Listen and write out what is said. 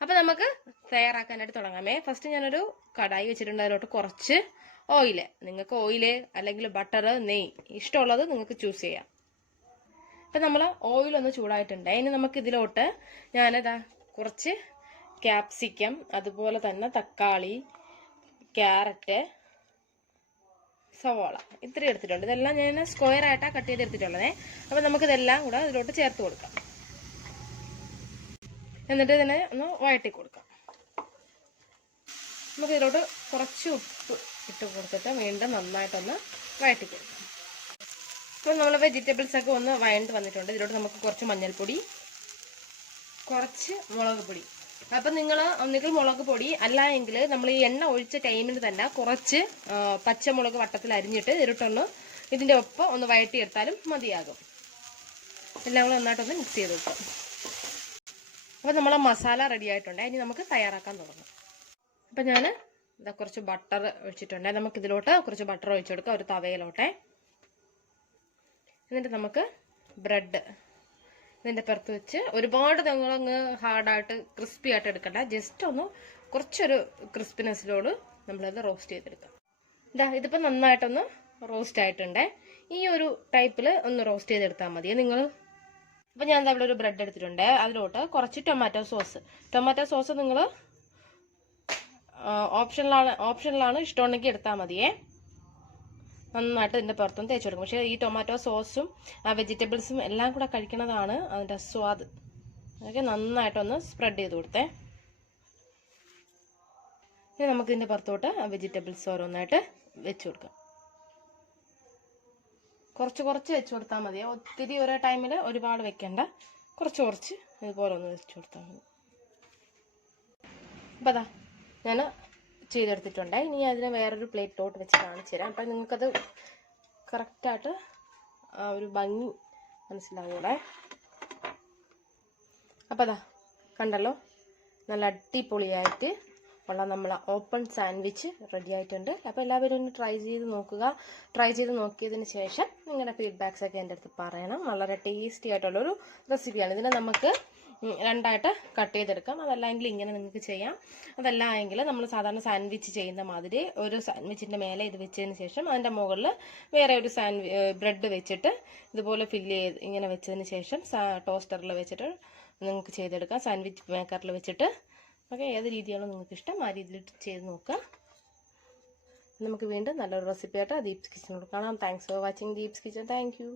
അപ്പോൾ നമുക്ക് തയ്യാറാക്കാനായിട്ട് തുടങ്ങാമേ. ഫസ്റ്റ് ഞാനൊരു കടായി വെച്ചിട്ടുണ്ട്. അതിലോട്ട് കുറച്ച് ഓയില്, നിങ്ങൾക്ക് ഓയില് അല്ലെങ്കിൽ ബട്ടർ, നെയ്യ് ഇഷ്ടമുള്ളത് നിങ്ങൾക്ക് ചൂസ് ചെയ്യാം. അപ്പം നമ്മൾ ഓയിലൊന്ന് ചൂടായിട്ടുണ്ട്. ഇനി നമുക്ക് ഇതിലോട്ട് ഞാനിതാ കുറച്ച് ക്യാപ്സിക്കം, അതുപോലെ തന്നെ തക്കാളി, ക്യാരറ്റ്, സവോള ഇത്രയും എടുത്തിട്ടുണ്ട്. ഇതെല്ലാം ഞാൻ സ്ക്വയർ ആയിട്ടാണ് കട്ട് ചെയ്തെടുത്തിട്ടുള്ളത്. അപ്പം നമുക്കിതെല്ലാം കൂടെ ഇതിലോട്ട് ചേർത്ത് കൊടുക്കാം. എന്നിട്ട് ഇതിനെ ഒന്ന് വഴറ്റി കൊടുക്കാം. നമുക്ക് ഇതിലോട്ട് കുറച്ച് ഉപ്പ് ഇട്ട് കൊടുത്തിട്ട് വീണ്ടും നന്നായിട്ടൊന്ന് വഴറ്റി കൊടുക്കാം. ഇപ്പോൾ നമ്മൾ വെജിറ്റബിൾസ് ഒക്കെ ഒന്ന് വഴണ്ട് വന്നിട്ടുണ്ട്. ഇതിലോട്ട് നമുക്ക് കുറച്ച് മഞ്ഞൾപ്പൊടി, കുറച്ച് മുളക് പൊടി. അപ്പം നിങ്ങൾ ഒന്നുകിൽ മുളക് പൊടി അല്ല എങ്കിൽ നമ്മൾ ഈ എണ്ണ ഒഴിച്ച ടൈമിൽ തന്നെ കുറച്ച് പച്ചമുളക് വട്ടത്തിൽ അരിഞ്ഞിട്ട് ഇതിലോട്ടൊന്ന് ഇതിൻ്റെ ഒപ്പം ഒന്ന് വഴറ്റിയെടുത്താലും മതിയാകും. എല്ലാം കൂടെ നന്നായിട്ടൊന്ന് മിക്സ് ചെയ്ത് വെക്കാം. അപ്പോൾ നമ്മളെ മസാല റെഡി ആയിട്ടുണ്ട്. ഇനി നമുക്ക് തയ്യാറാക്കാൻ തുടങ്ങാം. അപ്പം ഞാൻ ഇതാ കുറച്ച് ബട്ടർ ഒഴിച്ചിട്ടുണ്ട്. നമുക്കിതിലോട്ട് കുറച്ച് ബട്ടർ ഒഴിച്ചു കൊടുക്കാം ഒരു തവയിലോട്ടെ. എന്നിട്ട് നമുക്ക് ബ്രെഡ് ഇതിൻ്റെ പുറത്ത് വെച്ച് ഒരുപാട് നിങ്ങളങ്ങ് ഹാർഡായിട്ട് ക്രിസ്പി ആയിട്ട് എടുക്കണ്ട. ജസ്റ്റ് ഒന്ന് കുറച്ചൊരു ക്രിസ്പിനെസ്സിലോട് നമ്മളത് റോസ്റ്റ് ചെയ്തെടുക്കാം. ഇതിപ്പോൾ നന്നായിട്ടൊന്ന് റോസ്റ്റ് ആയിട്ടുണ്ട്. ഈ ഒരു ടൈപ്പിൽ ഒന്ന് റോസ്റ്റ് ചെയ്തെടുത്താൽ മതി നിങ്ങൾ. അപ്പം ഞാൻ അവിടെ ഒരു ബ്രെഡ് എടുത്തിട്ടുണ്ട്. അതിലോട്ട് കുറച്ച് ടൊമാറ്റോ സോസ് നിങ്ങൾ ഓപ്ഷനിലാണ് ഇഷ്ടമുണ്ടെങ്കിൽ എടുത്താൽ മതിയേ. നന്നായിട്ട് ഇതിൻ്റെ പുറത്തൊന്ന് തേച്ച് കൊടുക്കും. പക്ഷേ ഈ ടൊമാറ്റോ സോസും വെജിറ്റബിൾസും എല്ലാം കൂടെ കഴിക്കുന്നതാണ് അതിൻ്റെ സ്വാദ്. അതൊക്കെ നന്നായിട്ടൊന്ന് സ്പ്രെഡ് ചെയ്ത് കൊടുത്തേ. ഇനി നമുക്ക് ഇതിൻ്റെ പുറത്തോട്ട് വെജിറ്റബിൾസ് ഓരോന്നായിട്ട് വെച്ച് കൊടുക്കാം. കുറച്ച് വെച്ച് കൊടുത്താൽ മതി. ഒത്തിരി ഒരേ ടൈമിൽ ഒരുപാട് വെക്കണ്ട. കുറച്ച് ഇതുപോലെ ഒന്ന് വെച്ച് കൊടുത്താൽ മതി. അപ്പം അതാ ഞാൻ ചെയ്തെടുത്തിട്ടുണ്ട്. ഇനി അതിനെ വേറൊരു പ്ലേറ്റിലോട്ട് വെച്ച് കാണിച്ചു തരാം. അപ്പം നിങ്ങൾക്കത് കറക്റ്റായിട്ട് ഒരു ഭംഗി മനസ്സിലാവൂടെ. അപ്പം അതാ കണ്ടല്ലോ, നല്ല അടിപൊളിയായിട്ട് ഉള്ള നമ്മളെ ഓപ്പൺ സാൻഡ്വിച്ച് റെഡി ആയിട്ടുണ്ട്. അപ്പോൾ എല്ലാവരും ഒന്ന് ട്രൈ ചെയ്ത് നോക്കിയതിന് ശേഷം നിങ്ങളുടെ ഫീഡ്ബാക്സ് ഒക്കെ എൻ്റെ അടുത്ത് പറയണം. വളരെ ടേസ്റ്റി ആയിട്ടുള്ളൊരു റെസിപ്പിയാണ്. ഇതിനെ നമുക്ക് രണ്ടായിട്ട് കട്ട് ചെയ്തെടുക്കാം. അതല്ലെങ്കിൽ ഇങ്ങനെ നിങ്ങൾക്ക് ചെയ്യാം. അതല്ല എങ്കിൽ നമ്മൾ സാധാരണ സാൻഡ്വിച്ച് ചെയ്യുന്ന മാതിരി ഒരു സാൻഡ്വിച്ചിൻ്റെ മേലെ ഇത് വെച്ചതിന് ശേഷം അതിൻ്റെ മുകളിൽ വേറെ ഒരു ബ്രെഡ് വെച്ചിട്ട് ഇതുപോലെ ഫില്ല് ചെയ്ത് ഇങ്ങനെ വെച്ചതിന് ശേഷം ടോസ്റ്ററിൽ വെച്ചിട്ട് നിങ്ങൾക്ക് ചെയ്തെടുക്കാം. സാൻഡ്വിച്ച് മേക്കറിൽ വെച്ചിട്ട് ഓക്കെ, ഏത് രീതിയാണോ നിങ്ങൾക്ക് ഇഷ്ടം ആ രീതിയിൽ ചെയ്ത് നോക്കുക. നമുക്ക് വീണ്ടും നല്ലൊരു റെസിപ്പി ആയിട്ട് ദീപ്സ് കിച്ചണിലോട് കാണാം. Thanks for watching Deep's kitchen. Thank you.